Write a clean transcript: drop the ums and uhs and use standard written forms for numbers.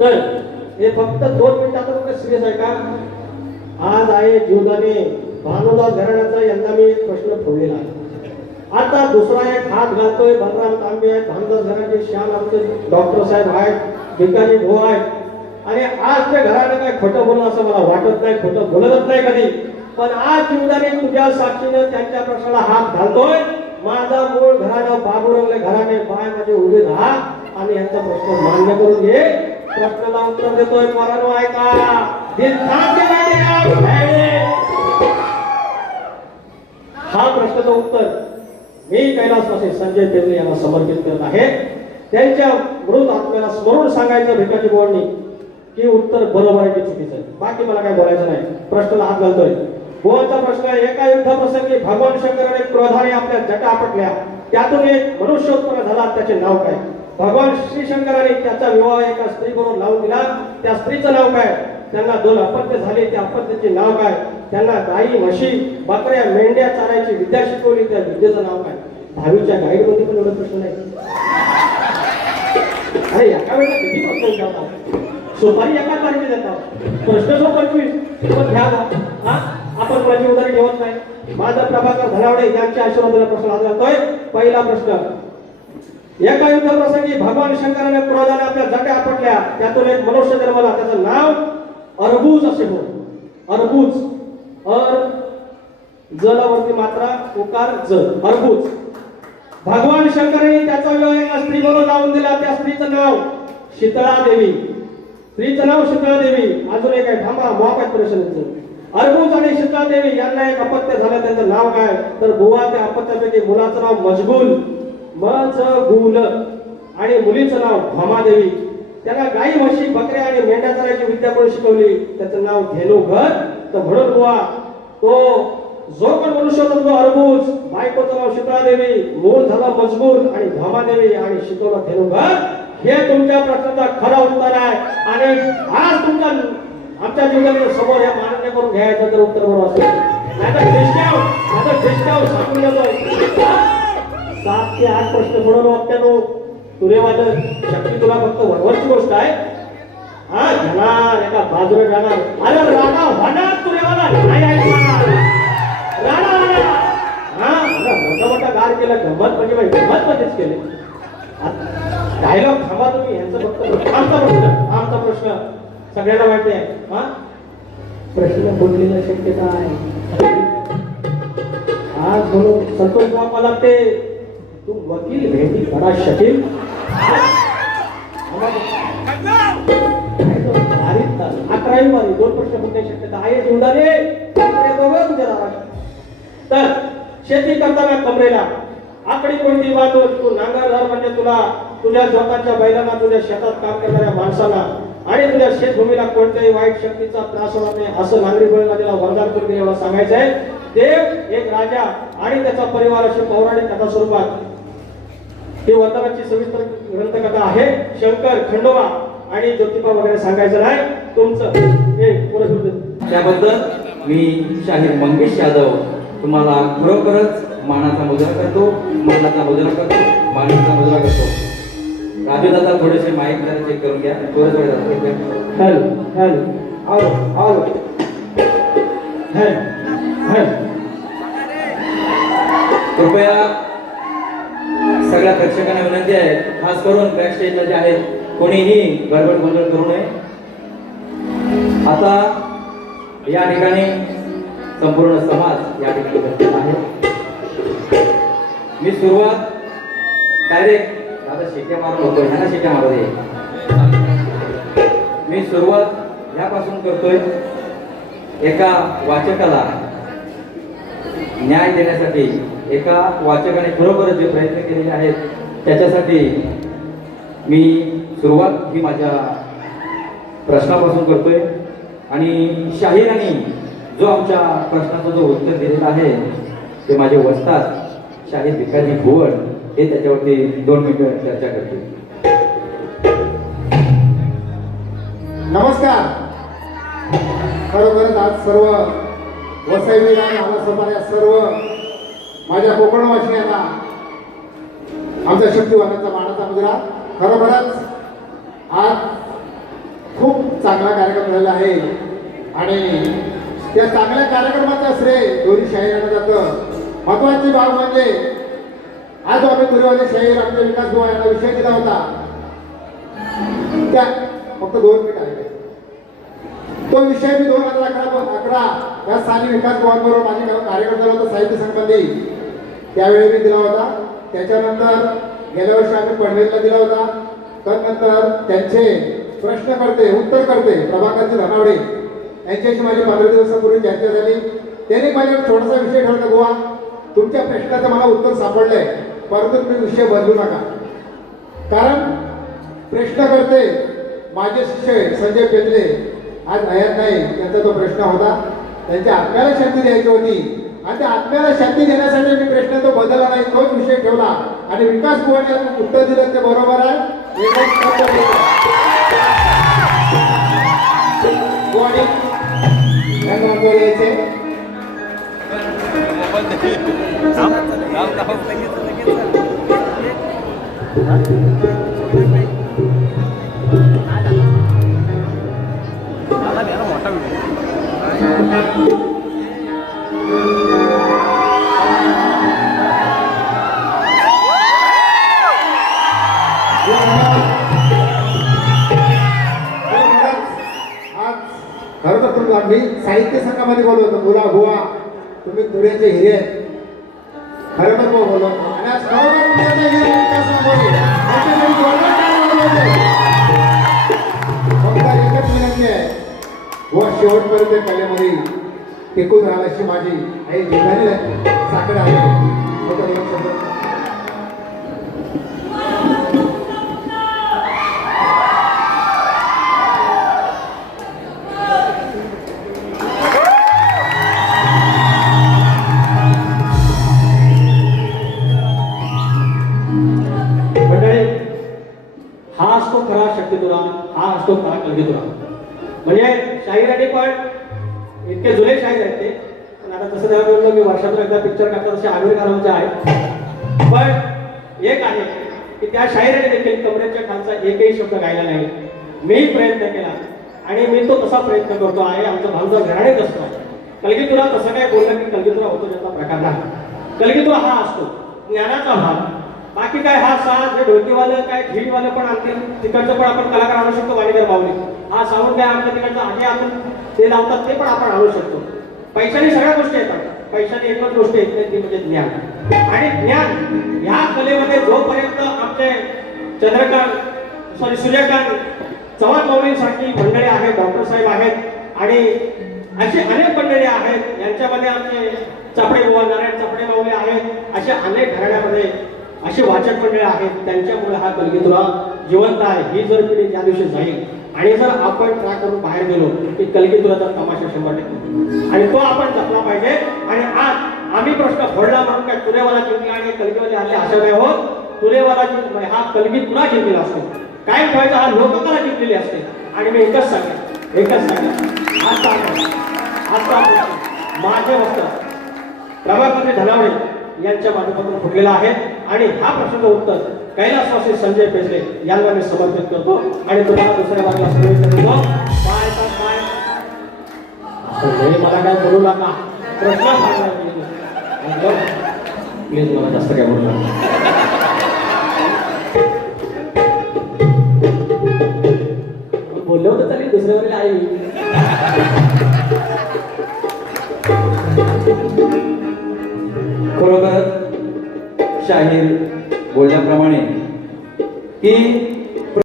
तर हे फक्त 2 मिनिटात सिरियस आहे का? आज आहे जीवदाने भानुदास घराण्याचा यंदा मी एक प्रश्न फोडलेला आहे. आता दुसरा एक हात घालतोय बलराम तांबे आहेत, भानुदास घराण्याचे श्याम आमचे डॉक्टर साहेब आहेत, भिकाजी भाऊ आहेत. आणि आज ते घराने काय खोटं बोलणं असं मला वाटत नाही, खोटं बोलत नाही कधी. पण आज जीवदाने तुझ्या साक्षीनं त्यांच्या प्रश्नाला हात घालतोय. माझा मूळ घराणं बाबूरंगले घराणे पाय माझे उभे राहा आणि यांचा प्रश्न मान्य करून घे. प्रश्नाला उत्तर देतोय पोरांनो ऐका. हा प्रश्नाचं उत्तर मी कैलासवासी संजय पेरले यांना समर्पित करत आहे. त्यांच्या मृत आत्म्याला स्मरून सांगायचं भिकाजी बोर्डनी की उत्तर बरोबर आहे की चुकीचं आहे. बाकी मला काय बोलायचं नाही. प्रश्नाला हात घालतोय. गोवाचा प्रश्न आहे. एका युद्धाप्रसंगी भगवान शंकराने क्रोधाने आपल्या जटा आपटल्या, त्यातून एक मनुष्य उत्पन्न झाला, त्याचे नाव काय? भगवान श्री शंकराने त्याचा विवाह एका स्त्रीबरोबर लावून दिला, त्या स्त्रीचं नाव काय? त्यांना 2 अपत्य झाले, त्या अपत्याचे नाव काय? त्यांना गाई म्हशी बकऱ्या मेंढ्या चारायची विद्या शिकवली, त्या विद्येचं नाव काय? 10वीच्या गाईड मध्ये पण एवढा प्रश्न नाही. अरे एका वेळेला किती प्रश्न विचारतात, सुपारी एका तारीखे देतात, प्रश्न जो 25 पण घ्या ना. आपण माझी उदाहरण ठेवत नाही. माझा प्रभाकर धनावडे यांच्या आशीर्वादाने प्रश्न हात घालतोय. पहिला प्रश्न. एका युद्धाप्रसंगी भगवान शंकराने क्रोधाने आपल्या जटा आपटल्या, त्यातून एक मनुष्य जन्मला, त्याचं नाव अर्बुज असे हो. अर्बुज. जलावरती मात्रा उकार ज. अर्बुज. भगवान शंकराने त्याचा विवाह एका स्त्रीबरोबर लावून दिला, त्या स्त्रीचं नाव शीतळा देवी. स्त्रीचं नाव शीतळा देवी. अजून एक आहे, थांबा माफ आहे प्रश्नाचं. अर्बुज आणि शीतळा देवी यांना एक अपत्य झालं, त्याचं नाव काय? तर बुवा त्या अपत्यापैकी मुलाचं नाव मजगुल मजगुल आणि मुलीचं नाव भामादेवी. त्याला गाई म्हशी बकऱ्या आणि मेंढ्या चरायची विद्या कोणी शिकवली? त्याचं नाव धेनुघर. तर म्हणून बुवा तो जो पण मनुष्य होता तो अर्बुज, बायकोचं नाव शीतळा देवी, मूल झाला मजगुल आणि भामादेवी आणि शिकवला धेनुघर. हे तुमच्या प्रश्नाचा खरा उत्तर आहे. आणि आज तुमच्या आमच्या जीवनाच्या समोर या मान्य करून घ्यायचं तर उत्तर बरोबर असेल. आता डिस्काउंट सांगून देतो. 7 ते 8 प्रश्न सोडवून वाक्यानो तुरे वाजत शक्ती तुला फक्त वरवरची गोष्ट आहे. हा घेणार एका बाजूला जाणार. अरे राणा होणार तुरेवाला नाही ऐकणार. राणा होणार. हा मोठा मोठा गार केला, गंमत म्हणजे गंमत मध्येच केले. डायलॉग थांबा तुम्ही. यांचं फक्त आमचा प्रश्न सगळ्यांना माहिती आहे. हा प्रश्न बोललेला शक्यता आहे. आज म्हणून संतोष मला ते तू वकील भेटी करा शकील. 11वी वारी 2 प्रश्न बोलण्याची शक्यता आहे. जीवदाने दोघं तुझ्या दारात. तर शेती करताना कमरेला आकडी कोणती बांधून तू नांगरदार म्हणजे तुला तुझ्या स्वतःच्या बैलांना, तुझ्या शेतात काम करणाऱ्या माणसांना आणि तुझ्या शेतभूमीला कोणत्याही वाईट शक्तीचा त्रास होणार नाही असं नांगरी बैलगाडीला वरदान करून एवढं सांगायचं आहे. देव एक राजा आणि त्याचा परिवार अशी पौराणिक कथा स्वरूपात ही वरदानाची सविस्तर ग्रंथकथा आहे. शंकर, खंडोबा आणि ज्योतिबा वगैरे सांगायचं नाही. तुमचं हे त्याबद्दल मी शाहीर मंगेश यादव तुम्हाला खरोखरच मानाचा मुजरा करतो, मानाचा मुजरा करतो, मानाचा मुजरा करतो. राजू दादा थोडेसे माईक जरा चेक करून घ्या. थोडं हॅलो हॅलो आओ आओ कृपया सगळ्या प्रेक्षकांना विनंती आहे, खास करून बॅक स्टेजला जे आहेत कोणीही गडबड गोंधळ करू नये. आता या ठिकाणी संपूर्ण समाज या ठिकाणी उपस्थित आहे. मी सुरुवात डायरेक्ट आता शिट्या मारून होतोय, ह्यांना शिट्या मारू दे. मी सुरुवात ह्यापासून करतोय. एका वाचकाला न्याय देण्यासाठी एका वाचकाने खरोखर जे प्रयत्न केलेले आहेत त्याच्यासाठी मी सुरुवात ही माझ्या प्रश्नापासून करतोय. आणि शाहीरांनी जो आमच्या प्रश्नाचं जो उत्तर दिलेला आहे ते माझे वस्ताद शाहीर भिकाजी भुवड हे त्याच्यावरती 2 मिनिटं चर्चा करतील. नमस्कार. खरोखरच आज सर्व वसईवीरा नावासोबत सर्व माझ्या कोकणवासियांना आमच्या शक्तिवानाचा मानाचा मुजरा. खरोखरच आज खूप चांगला कार्यक्रम झालेला आहे आणि त्या चांगल्या कार्यक्रमाचा श्रेय दोन्ही शाहीरांना जातं. महत्वाची बाब म्हणजे आज आम्ही पुरेवाले शाहीर आमच्या विकास बुवा यांना विषय दिला होता. त्या फक्त 2 मिनिट आहे. तो विषय मी 2011 या साली विकास बुवांबरोबर माझी कार्यक्रम झाला होता साहित्य संबंधी, त्यावेळी मी दिला होता. त्याच्यानंतर गेल्या वर्षी आम्ही पनवेलला दिला होता. त्यानंतर त्यांचे प्रश्नकर्ते उत्तरकर्ते प्रभाकरजी धनावडे यांच्याशी माझी 15 दिवसापूर्वी चर्चा झाली. त्यांनी माझ्या छोटासा विषय ठेवला, बुवा तुमच्या प्रश्नाचं मला उत्तर सापडलंय, परंतु तुम्ही विषय बदलू नका. कारण प्रश्नकर्ते माझे शिष्य संजय पेजले आज हयात नाही, त्यांचा तो प्रश्न होता. त्यांच्या आत्म्याला शांती द्यायची होती आणि त्या आत्म्याला शांती देण्यासाठी मी प्रश्न तो बदलला नाही, तोच विषय ठेवला आणि विकास बुवाने उत्तर दिलं ते बरोबर आहे. बुवानी धन्यवाद द्यायचे. खरं तर तुम्हाला मी साहित्य संघामध्ये बोललो होतो, बोला बुवा तुम्ही धुळ्याचे हिरे आहेत. खरं तर बोललो आणि आज खरोखर धुळ्याचे हिरे विकास बोलले. फक्त एकच विनंती आहे, बुवा शेवटपर्यंत कलेमध्ये टिकून राहायला अशी माझी आई जिल्हानी साखर आहे. हा असतो खरा शक्तितुरा, हा असतो खरा कलगीतुरा. म्हणजे शाहीरांनी पण इतके जुने शाहीर आहेत ते, पण आता तसं तेव्हा बोललो मी वर्षातून एकदा पिक्चर काढतात असे आमिर खानचे आहेत. पण एक आहे की त्या शाहीराने देखील कमरेच्या खालचा एकही शब्द गायला नाही. मीही प्रयत्न केला आणि मी तो तसा प्रयत्न करतो आहे. आमचा भाऊचा घराणेच असतो. कलगीतुरा तसं काय बोललं की कलगीतुरा होतो त्याचा प्रकार नाही. कलगीतुरा हा असतो ज्ञानाचा भाग. बाकी काय हा साज हे ढोलकीवालं काय झीडवालं पण आणतील, तिकडचं पण आपण कलाकार आणू शकतो. वाणीदार माऊली हा साऊंड काय आमच्या तिकडचं आधी आपण ते लावतात ते पण आपण आणू शकतो. पैशाने सगळ्या गोष्टी येतात, पैशाने एकच गोष्ट येत नाही ती म्हणजे ज्ञान. आणि ज्ञान ह्या कलेमध्ये जोपर्यंत आमचे सूर्यकांत चव्हाण माऊलींसारखी मंडळी आहेत, डॉक्टर साहेब आहेत आणि अशी अनेक मंडळी आहेत, यांच्यामध्ये आमचे चापडे बुवा नारायण चापडे माऊली आहेत. अशा अनेक घराण्यामध्ये अशी वाचक मंडळी आहेत, त्यांच्यामुळे हा कलगीतुरा जिवंत आहे. ही जर पिढी ज्या दिवशी जाईल आणि जर आपण ट्राय करून बाहेर गेलो की कलगीतुराचा तमाशा 100% आणि तो आपण जपला पाहिजे. आणि आज आम्ही प्रश्न फोडला म्हणून काय तुरेवाला जिंकला आणि कलगीवाले आले अशा नाही होत. तुरेवाला जिंकला हा कलगीतुरा जिंकलेला असतो. काय ठेवायचं हा लोककला जिंकलेली असते. आणि मी एकच सांगेन आता माझे वस्त्र प्रभाकरजी धनावडे यांच्या माध्यमातून फुटलेला आहे आणि हा प्रश्नाचं उत्तर कैलासवासी संजय पेजले यांना मी समर्पित करतो आणि तुम्हाला दुसऱ्या बाजूला समर्पित करतो. मला काय बोलू नका, प्रश्न प्लीज मला जास्त काय बोलू नका. बोलले होतं तरी दुसऱ्या वेळेला आई खरोखर शाहीर बोलल्याप्रमाणे की